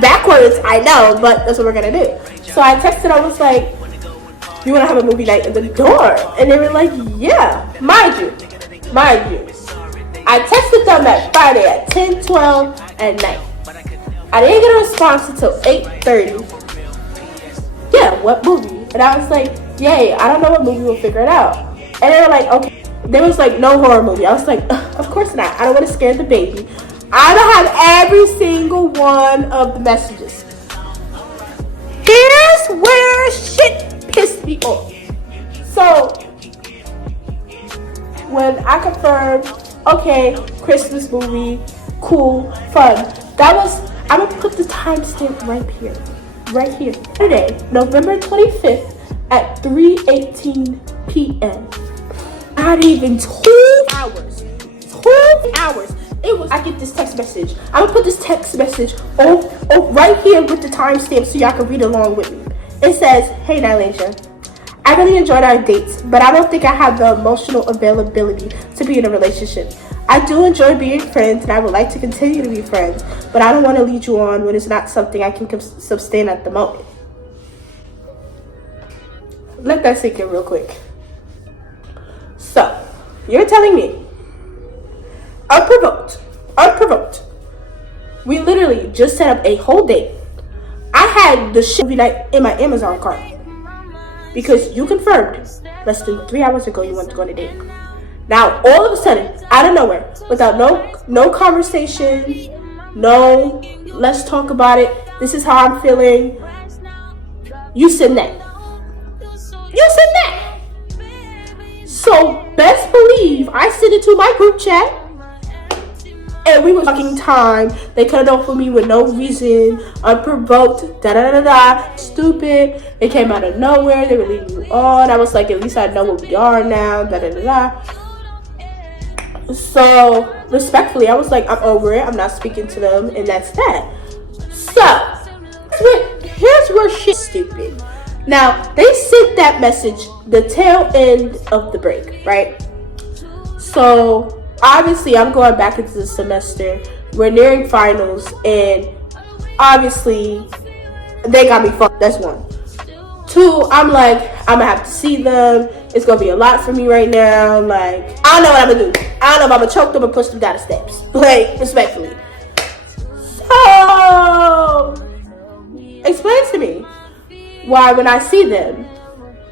Backwards, I know, but that's what we're going to do. So I texted, I was like, you want to have a movie night in the dorm? And they were like, yeah, mind you. I texted them that Friday at 10:12 at night. I didn't get a response until 8:30. Yeah, what movie? And I was like, yay, I don't know what movie, we'll figure it out. And they were like, okay. They was like, no horror movie. I was like, of course not. I don't want to scare the baby. I don't have every single one of the messages. Here's where shit pissed me off. So, when I confirmed, okay, Christmas movie, cool, fun. That was, I'm going to put the timestamp right here. Saturday, November 25th at 3:18 p.m. Not even 2 hours. 2 hours. It was, I get this text message. I'm gonna put this text message right here with the timestamp so y'all can read along with me. It says, hey Nylasia, I really enjoyed our dates, but I don't think I have the emotional availability to be in a relationship. I do enjoy being friends and I would like to continue to be friends, but I don't want to lead you on when it's not something I can sustain at the moment. Let that sink in real quick. So, you're telling me, unprovoked, we literally just set up a whole date. I had the shit movie night in my Amazon cart because you confirmed less than 3 hours ago you wanted to go on a date. Now, all of a sudden, out of nowhere, without no conversation, no, let's talk about it, this is how I'm feeling, you send that. So, best believe I sent it to my group chat and we were talking time. They cut it off for me with no reason, unprovoked, stupid. It came out of nowhere. They were leaving me on. I was like, at least I know what we are now, So, respectfully, I was like, I'm over it. I'm not speaking to them, and that's that. So, here's where shit's stupid. Now, they sent that message the tail end of the break, right? So, obviously I'm going back into the semester. We're nearing finals, and obviously they got me fucked. That's one. Two, I'm like, I'm gonna have to see them. It's gonna be a lot for me right now. Like, I don't know what I'm gonna do. I don't know if I'm gonna choke them or push them down the steps. Like, respectfully. So, explain to me why when I see them,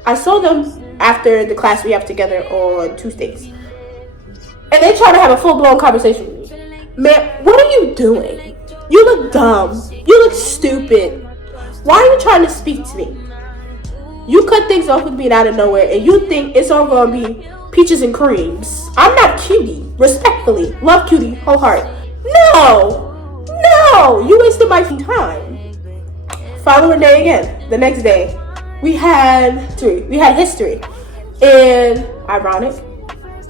I saw them after the class we have together on Tuesdays, and they try to have a full-blown conversation with me. Man, what are you doing? You look dumb. You look stupid. Why are you trying to speak to me? You cut things off with me out of nowhere, and you think it's all gonna be peaches and creams. I'm not Cutie. Respectfully. Love Cutie. Whole heart. No, you wasted my time. Following day again, the next day, we had history, and ironic.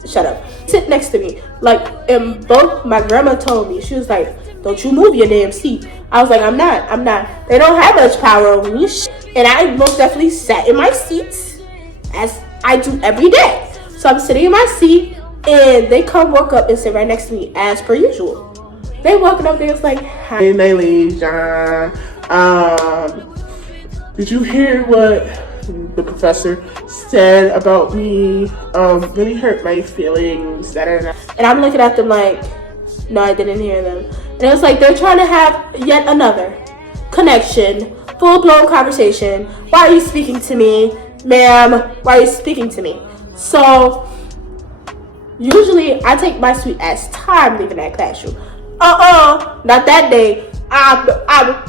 Shut up. Sit next to me, like, and both my grandma told me, she was like, "Don't you move your damn seat." I was like, I'm not. They don't have much power over me, and I most definitely sat in my seat as I do every day. So I'm sitting in my seat, and they come walk up and sit right next to me as per usual. They walking up there, it's like, "Hey, Naylisha, did you hear what the professor said about me? Really hurt my feelings." And I'm looking at them like, no, I didn't hear them. And it was like they're trying to have yet another connection, full-blown conversation. Why are you speaking to me, ma'am? Why are you speaking to me? So usually I take my sweet ass time leaving that classroom. Not that day.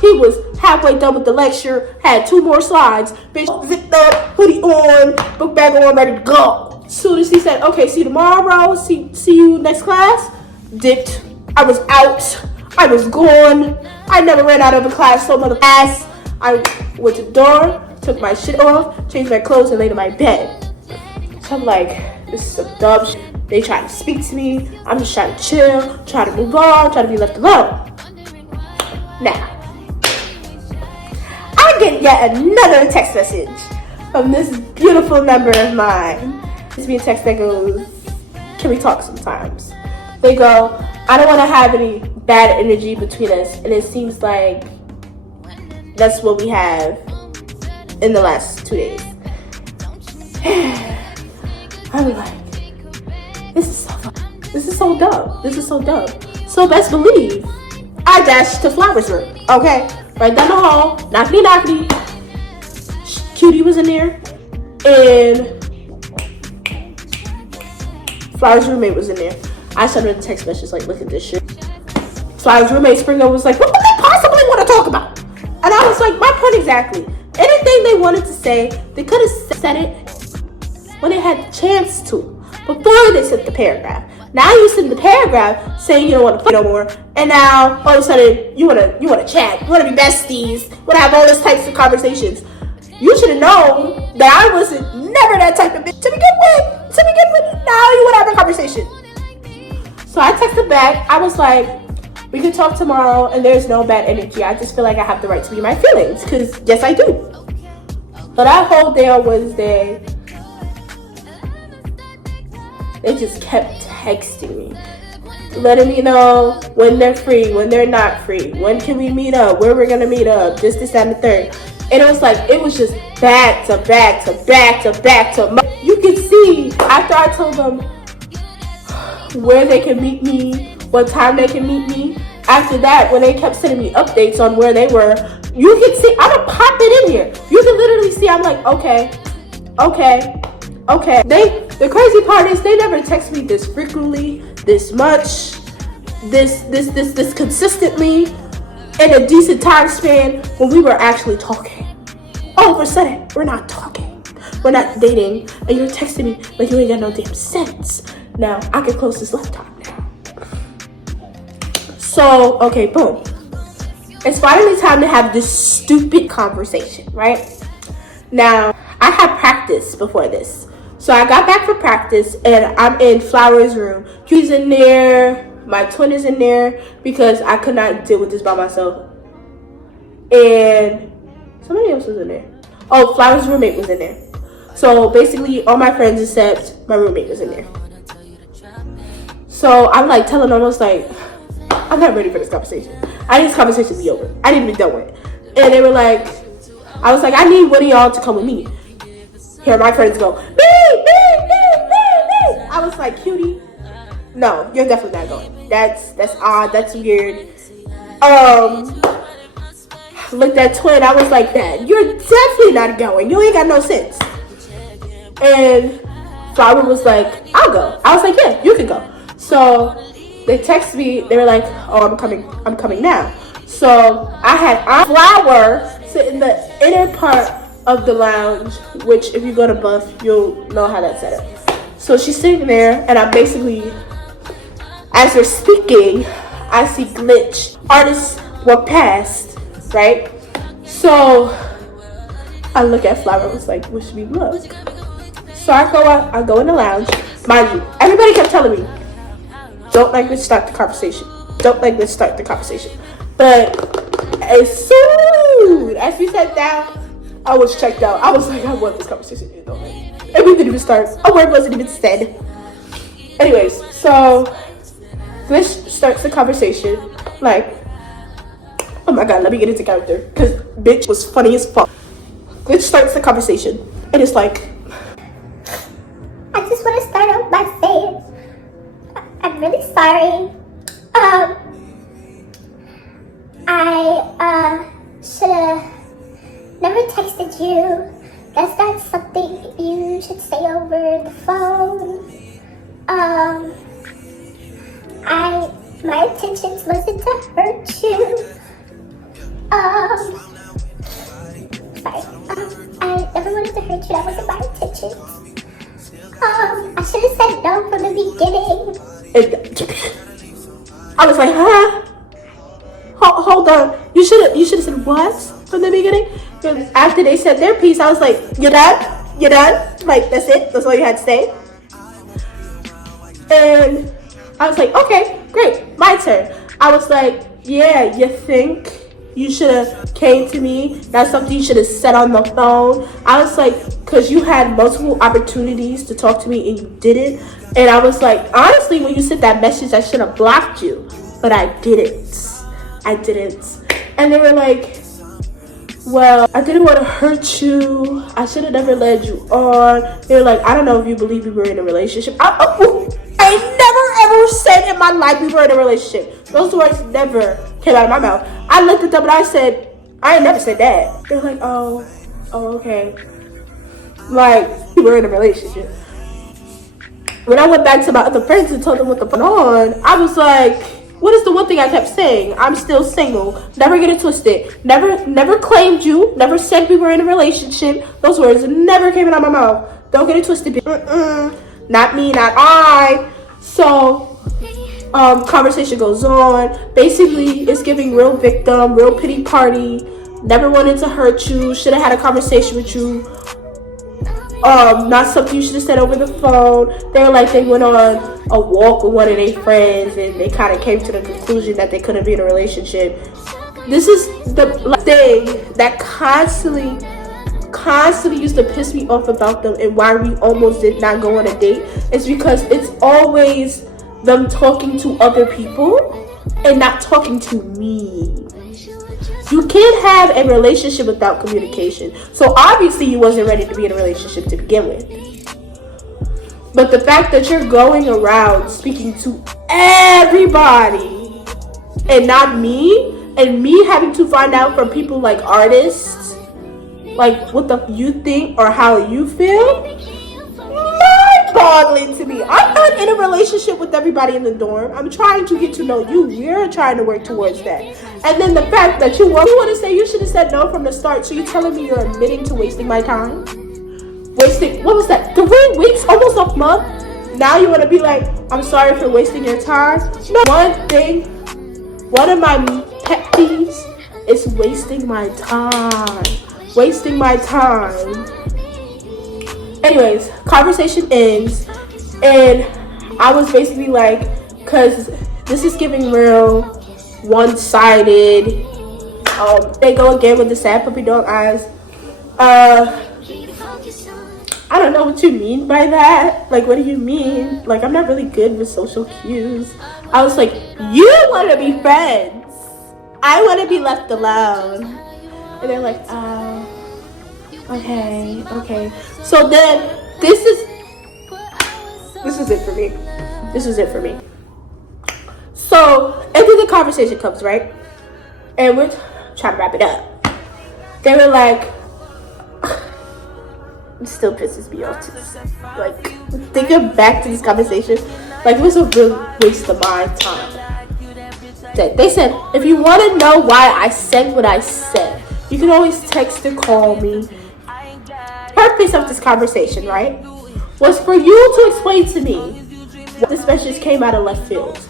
He was halfway done with the lecture, had 2 more slides, bitch, zipped up, hoodie on, book bag on, ready to go. Soon as he said, "Okay, see you tomorrow, see you next class," dipped. I was out. I was gone. I never ran out of a class so mother ass. I went to the door, took my shit off, changed my clothes, and laid in my bed. So I'm like, this is some dumb shit. They try to speak to me. I'm just trying to chill, try to move on, try to be left alone. Now, I get yet another text message from this beautiful number of mine. It's me a text that goes, "Can we talk sometimes?" They go, "I don't want to have any bad energy between us, and it seems like that's what we have in the last 2 days." I'm like, this is so fun. This is so dumb. So best believe I dashed to Flowers' room. Okay, right down the hall, knockety. Cutie was in there, and Flowers' roommate was in there. I sent her the text message like, "Look at this shit." Flowers' roommate Springer was like, "What do they possibly want to talk about?" And I was like, my point exactly. Anything they wanted to say, they could have said it when they had the chance to, before they sent the paragraph. Now you send the paragraph saying you don't want to play no more, and now all of a sudden you wanna chat, you wanna be besties, you wanna have all these types of conversations. You should have known that I wasn't never that type of bitch to begin with. Now you wanna have a conversation. So I texted back. I was like, "We could talk tomorrow, and there's no bad energy. I just feel like I have the right to be my feelings, because yes, I do." But that whole day on Wednesday, they just kept texting me, letting me know when they're free, when they're not free, when can we meet up, where we're gonna meet up, this, and the third. And it was like, it was just back to back. You could see after I told them where they can meet me, what time they can meet me. After that, when they kept sending me updates on where they were, you could see, I'm gonna pop it in here. You can literally see, I'm like, okay. The crazy part is they never text me this frequently, this much, this consistently, in a decent time span when we were actually talking. All of a sudden, we're not talking. We're not dating, and you're texting me like you ain't got no damn sense. Now, I can close this laptop now. So, okay, boom. It's finally time to have this stupid conversation, right? Now, I had practice before this. So I got back from practice, and I'm in Flowers' room. She's in there. My twin is in there because I could not deal with this by myself. And somebody else was in there. Oh, Flowers' roommate was in there. So basically, all my friends except my roommate was in there. So I'm like telling them, I was like, I'm not ready for this conversation. I need this conversation to be over. I need to be done with it. And they were like, I was like, I need one of y'all to come with me. Here my friends go, me. I was like, cutie, no, you're definitely not going. That's odd. That's weird. Looked at Twin. I was like, Dad, you're definitely not going. You ain't got no sense. And Flower was like, I'll go. I was like, yeah, you can go. So they texted me. They were like, oh, I'm coming now. So I had Flower sit in the inner part of the lounge, which if you go to Buff, you'll know how that's set up. So she's sitting there, and I'm basically, as they're speaking, I see Glitch. Artists walk past, right? So I look at Flower and was like, wish me luck. So I go out, I go in the lounge. Mind you, everybody kept telling me, don't let this start the conversation. Don't let this start the conversation. But as soon as we sat down, I was checked out. I was like, I want this conversation to end already. And we didn't even start. A word wasn't even said. Anyways, so Glitch starts the conversation like, oh my god, let me get into character. Because bitch was funny as fuck. Glitch starts the conversation. And it's like, I just want to start off by saying I'm really sorry. I should have never texted you. That's not something you should say over the phone. My intentions wasn't to hurt you. Sorry. I never wanted to hurt you. That wasn't my intentions. I should have said no from the beginning. I was like, huh? Hold on. You should have said what from the beginning? Because after they said their piece, I was like, you're done? You're done? Like, that's it? That's all you had to say? And I was like, okay, great, my turn. I was like, yeah, you think you should have came to me? That's something you should have said on the phone. I was like, because you had multiple opportunities to talk to me and you didn't. And I was like, honestly, when you sent that message, I should have blocked you. But I didn't. And they were like, well, I didn't want to hurt you. I should have never led you on. They were like, I don't know if you believe we were in a relationship. I never ever said in my life we were in a relationship. Those words never came out of my mouth. I looked at them and I said, I ain't never said that. They're like, oh, okay. Like, we were in a relationship. When I went back to my other friends and told them what the fuck on, I was like, what is the one thing I kept saying? I'm still single. Never get it twisted. Never claimed you. Never said we were in a relationship. Those words never came out of my mouth. Don't get it twisted. Not me, not I. So, conversation goes on. Basically, it's giving real victim, real pity party. Never wanted to hurt you. Should have had a conversation with you. Not something you should have said over the phone. They were like, they went on a walk with one of their friends and they kind of came to the conclusion that they couldn't be in a relationship. This is the thing that constantly used to piss me off about them, and why we almost did not go on a date is because it's always them talking to other people and not talking to me. You can't have a relationship without communication. So obviously you wasn't ready to be in a relationship to begin with. But the fact that you're going around speaking to everybody and not me, and me having to find out from people like artists, like what the you think or how you feel, mind-boggling to me. I'm not in a relationship with everybody in the dorm. I'm trying to get to know you. We're trying to work towards that. And then the fact that you want to say you should have said no from the start. So you're telling me you're admitting to wasting my time? What was that? 3 weeks? Almost a month? Now you want to be like, I'm sorry for wasting your time? No. One of my pet peeves is wasting my time. Wasting my time. Anyways, conversation ends, and I was basically like, because this is giving real one-sided. They go again with the sad puppy dog eyes. I don't know what you mean by that. Like, what do you mean? Like, I'm not really good with social cues. I was like, you want to be friends. I want to be left alone. And they're like, oh, okay. So then, this is it for me. This is it for me. So, into the conversation comes, right? And we're trying to wrap it up. They were like, it still pisses me off to, like, thinking back to this conversation, like, it was a real waste of my time. They said, if you want to know why I said what I said, you can always text or call me. Purpose of this conversation, right, was for you to explain to me why this message came out of left field.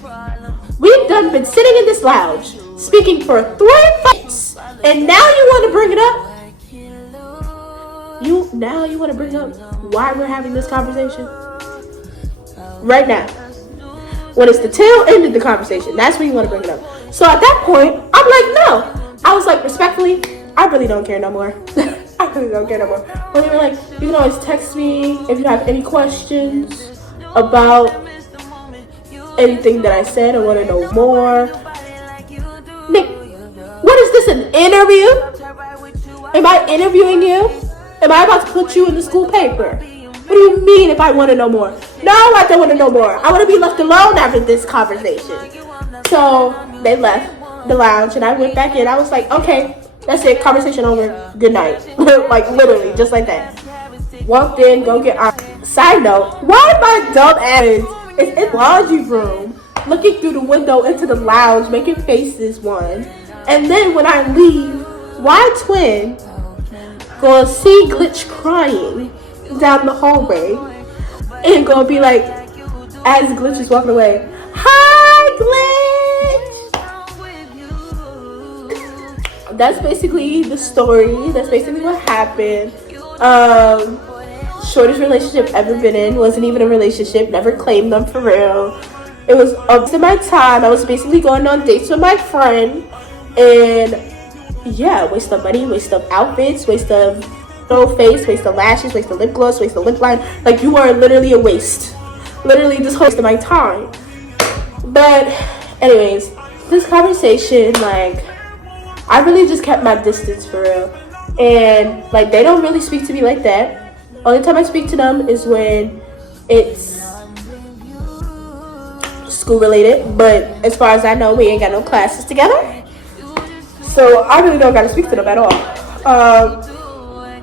We've been sitting in this lounge, speaking for 3 minutes, and now you want to bring it up? You want to bring up why we're having this conversation? Right now. When it's the tail end of the conversation, that's when you want to bring it up. So at that point, I'm like, no. I was like, respectfully, I really don't care no more. I really don't care no more. But they were like, you can always text me if you have any questions about anything that I said or want to know more. Nick, what is this, an interview? Am I interviewing you? Am I about to put you in the school paper? What do you mean if I want to know more? No, I don't want to know more. I want to be left alone after this conversation. So they left the lounge and I went back in. I was like, okay, that's it. Conversation over. Good night. Like, literally, just like that. Walked in, go get our... Side note, why my dumb ass is in the laundry room looking through the window into the lounge, making faces, one. And then when I leave, why twin gonna see Glitch crying down the hallway and gonna be like, as Glitch is walking away, hi Glitch. That's basically the story. That's basically what happened. Shortest relationship ever been in. Wasn't even a relationship. Never claimed them for real. It was up to my time. I was basically going on dates with my friend, and yeah, waste of money, waste of outfits, waste of face, waste of lashes, waste of lip gloss, waste of lip line. Like, you are literally a waste. Literally just waste of my time. But anyways, this conversation, like, I really just kept my distance for real. And like, they don't really speak to me like that. Only time I speak to them is when it's school related. But as far as I know, we ain't got no classes together. So I really don't gotta speak to them at all.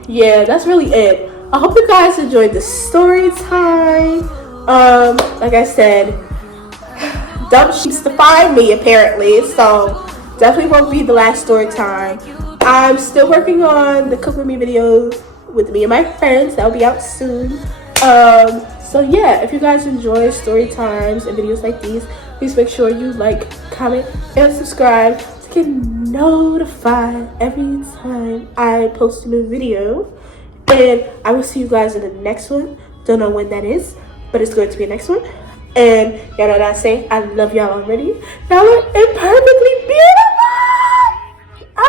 Yeah, that's really it. I hope you guys enjoyed the story time. Like I said, dumb sheets to find me apparently, so definitely won't be the last story time. I'm still working on the Cook With Me video with me and my friends. That'll be out soon. So yeah, if you guys enjoy story times and videos like these, please make sure you like, comment, and subscribe to get notified every time I post a new video. And I will see you guys in the next one. Don't know when that is, but it's going to be the next one. And y'all know what I say, I love y'all already. Y'all are imperfect.